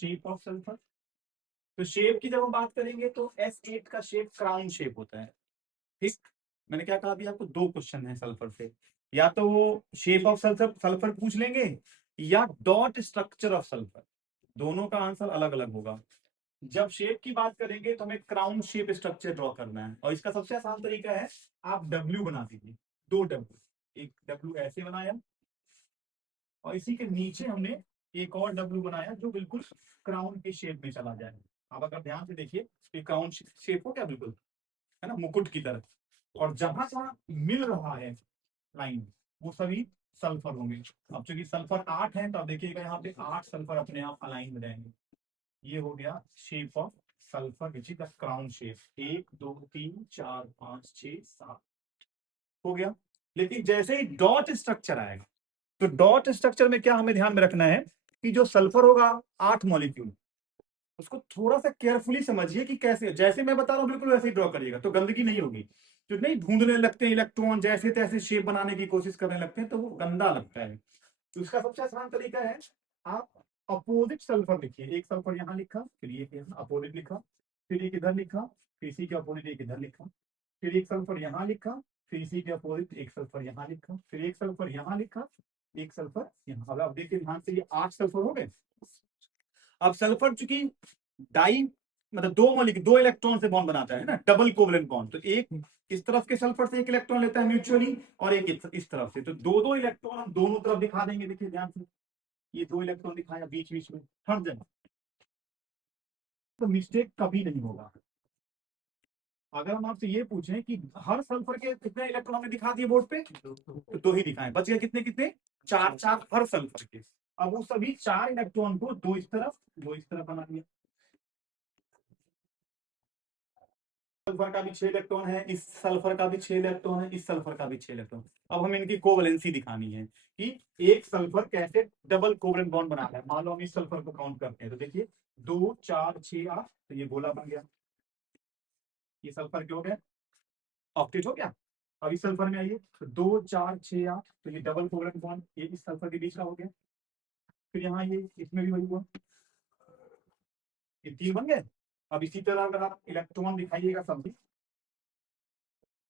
Shape of sulphur. तो shape की जब हम बात करेंगे तो S8 का शेप क्राउन शेप होता है। ठीक, मैंने क्या कहा अभी आपको, दो क्वेश्चन है सल्फर से, या तो वो शेप ऑफ सल्फर सल्फर पूछ लेंगे या डॉट स्ट्रक्चर ऑफ सल्फर, दोनों का आंसर अलग अलग होगा। जब शेप की बात करेंगे तो हमें क्राउन शेप स्ट्रक्चर ड्रॉ करना है, और इसका सबसे आसान तरीका है आप डब्ल्यू बना दीजिए, दो डब्ल्यू, एक डब्ल्यू ऐसे बनाया और इसी के नीचे हमने एक और डब्ल्यू बनाया जो बिल्कुल क्राउन के शेप में चला जाए। अब अगर ध्यान से देखिए ये क्राउन शेप हो क्या, बिल्कुल है ना, मुकुट की तरह। और जहां जहां मिल रहा है लाइन वो सभी सल्फर होंगे। अब चूंकि सल्फर 8 है तो अब देखिएगा यहाँ पे 8 सल्फर अपने आप अलाइन में रहेंगे। ये हो गया shape of sulphur which is the crown shape, 1 2 3 4 5 6 7 हो गया। लेकिन जैसे ही डॉट स्ट्रक्चर आएगा तो डॉट स्ट्रक्चर में क्या हमें ध्यान में रखना है कि जो सल्फर होगा 8 मॉलिक्यूल, उसको थोड़ा सा केयरफुली समझिए कि कैसे, जैसे मैं बता रहा हूँ बिल्कुल वैसे ही ड्रॉ करिएगा तो गंदगी नहीं होगी। जो नहीं ढूंढने लगते हैं इलेक्ट्रॉन, जैसे तैसे शेप बनाने की कोशिश करने लगते हैं तो वो गंदा लगता है। तो इसका सबसे आसान तरीका है आप अपोजिट सल्फर लिखिए, एक सल्फर यहाँ लिखा, फिर ये अपोजिट लिखा, फिर एक इधर लिखा, फिर इसी के अपोजिट एक इधर लिखा, फिर एक सल्फर यहाँ लिखा, फिर इसी के अपोजिट एक सल्फर यहाँ लिखा, फिर एक सल्फर यहाँ लिखा, एक सल्फर यहाँ। अब देखिए ध्यान से ये 8 सल्फर हो गए। अब सल्फर चूंकि डाई मतलब दो इलेक्ट्रॉन से बॉन्ड बनाता है ना, डबल कोवलेंट बॉन्ड, तो एक इस तरफ के सल्फर से एक इलेक्ट्रॉन लेता है म्यूचुअली और एक इस तरफ से, तो दो दो इलेक्ट्रॉन हम दोनों तरफ दिखा देंगे। देखिए ध्यान से ये 2 इलेक्ट्रॉन दिखाया बीच बीच में हर जगह, तो मिस्टेक कभी नहीं होगा। अगर हम आपसे ये पूछें कि हर सल्फर के कितने इलेक्ट्रॉन हमने दिखा दिए बोर्ड पे, तो 2 ही दिखाएं, बच गए कितने कितने, 4 4 हर सल्फर के। अब वो सभी 4 इलेक्ट्रॉन को 2 इस तरफ 2 इस तरफ बना दिया। सल्फर का भी 6 इलेक्ट्रॉन है, इस सल्फर का भी 6 इलेक्ट्रॉन है, इस सल्फर का भी 6 इलेक्ट्रॉन। अब हमें इनकी कोवलेंसी दिखानी है कि एक सल्फर कैसे डबल कोवलेंट बॉन्ड बना रहा है। मान लो हम इस सल्फर को काउंट करते हैं तो देखिए 2 4 6 8, तो ये गोला बन गया, ये सल्फर क्या हो गया, ऑक्टेट हो गया। अब इस सल्फर में आइए तो 2 4 6 8, तो ये डबल कोवलेंट बॉन्ड ये इस सल्फर के बीच का हो गया। फिर यहाँ ये इसमें भी वही हुआ, ये 3 बन गए। अब इसी तरह अगर आप इलेक्ट्रॉन दिखाइएगा सब भी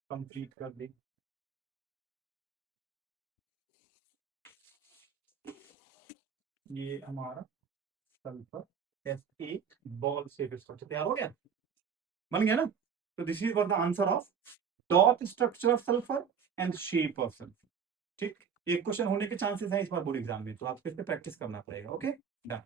कंप्लीट कर दे। ये हमारा sulphur S8 ball shape structure तैयार हो गया, बन गया ना। तो this is the answer of dot structure of sulphur and shape of sulphur. ठीक, एक क्वेश्चन होने के चांसेस हैं इस बार बोर्ड एग्जाम में, तो आपको इस पे प्रैक्टिस करना पड़ेगा। Okay done.